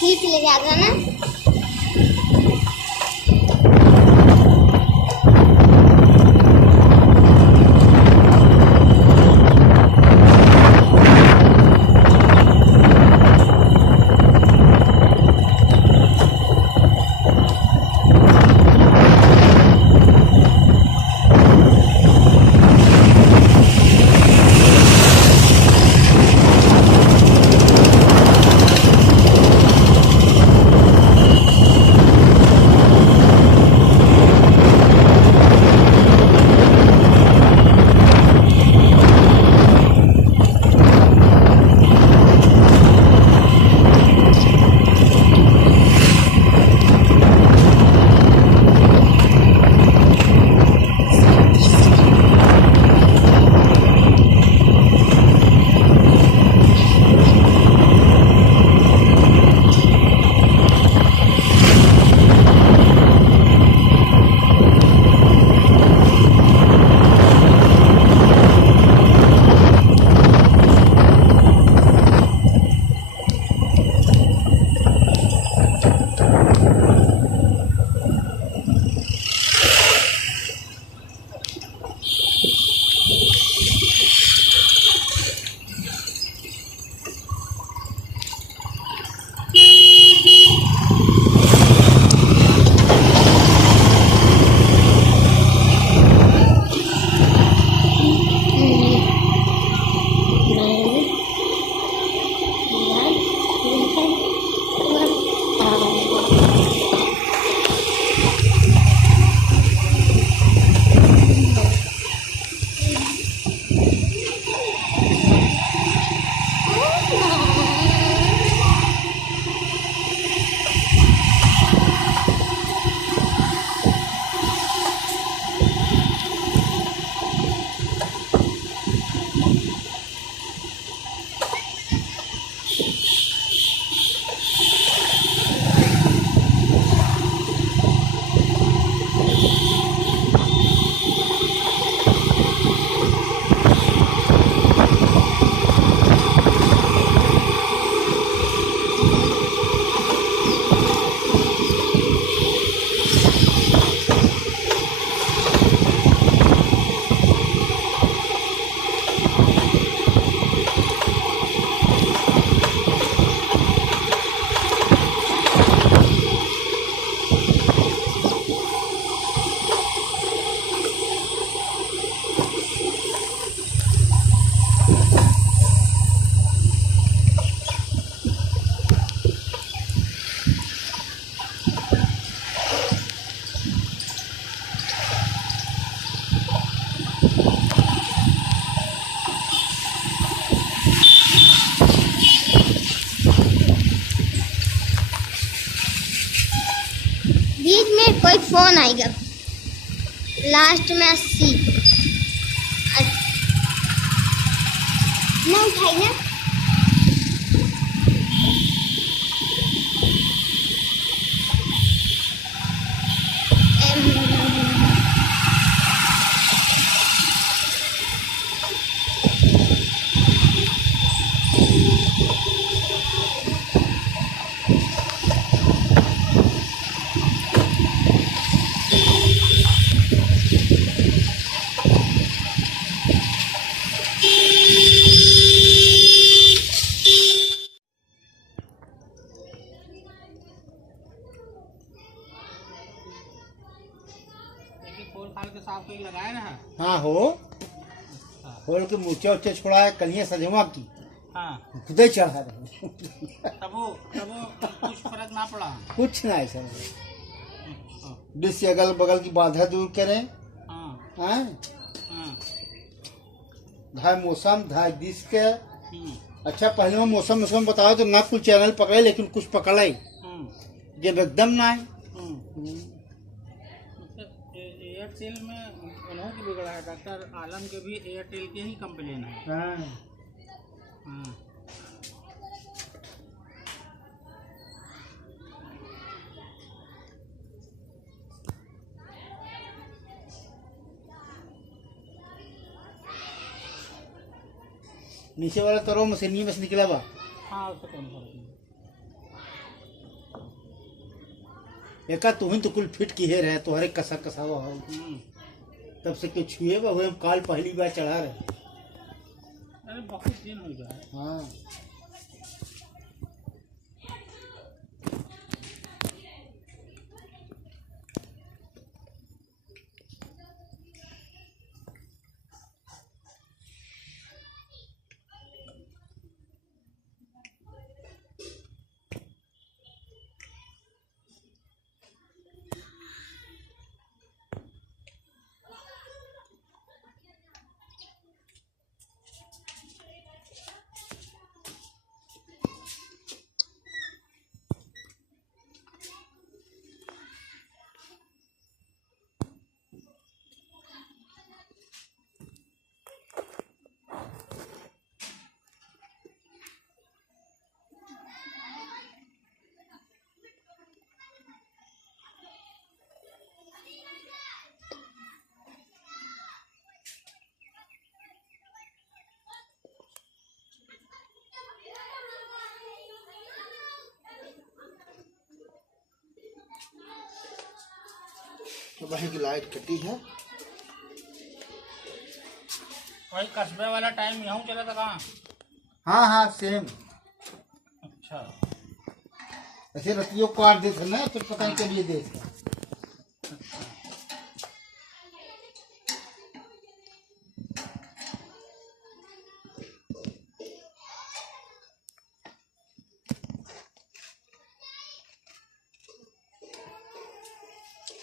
खींच ले जाएगा ना। कोई फोन आएगा लास्ट में 80 ना उठाई ना। के साफ करके लगाया ना। हाँ हो खोल के मूर्छा उच्चा छोड़ा है कलियां सजवा की। हाँ खुद ही चढ़ा रहे तब कुछ फर्क ना पड़ा। कुछ ना ऐसा डिश अगल बगल की बाधा दूर करें। हाँ धाय मौसम धाय डिश के। अच्छा पहले में मौसम बताओ तो ना कुछ चैनल पकड़े लेकिन कुछ पकड़े जब एकदम ना है। एयरटेल में उन्होंने की बिगड़ा है। डॉक्टर आलम के भी एयरटेल के ही कंप्लेन है। हाँ नीचे वाला तरो मशीनी में से निकला बा। हाँ उससे कौन फर्क नहीं। एका तुहिन तो कुल फिट की है रहे तुम्हारे कसा कसा हुआ हो तब से क्यों छुए बा हुए काल पहली बार चढ़ा रहे। अरे बहुत दिन हो गया। हाँ तो वही की लाइट कटी है। वही कस्बे वाला टाइम यहाँ चला था कहाँ। हाँ हाँ सेम। अच्छा ऐसे रतियों काट देते ना फिर पता नहीं कब ये देते।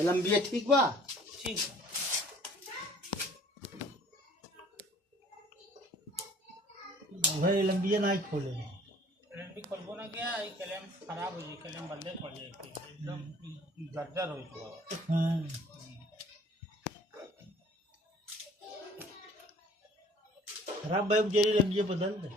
लंबी है ठीक बा। ठीक भाई लंबी ना खोले खोलबो ना गया कलम खराब हो जाए। कलम बंदे पड़ जाए एकदम जर्जर हो चुका। हाँ खराब भाई जेरी लंबी बदल दे।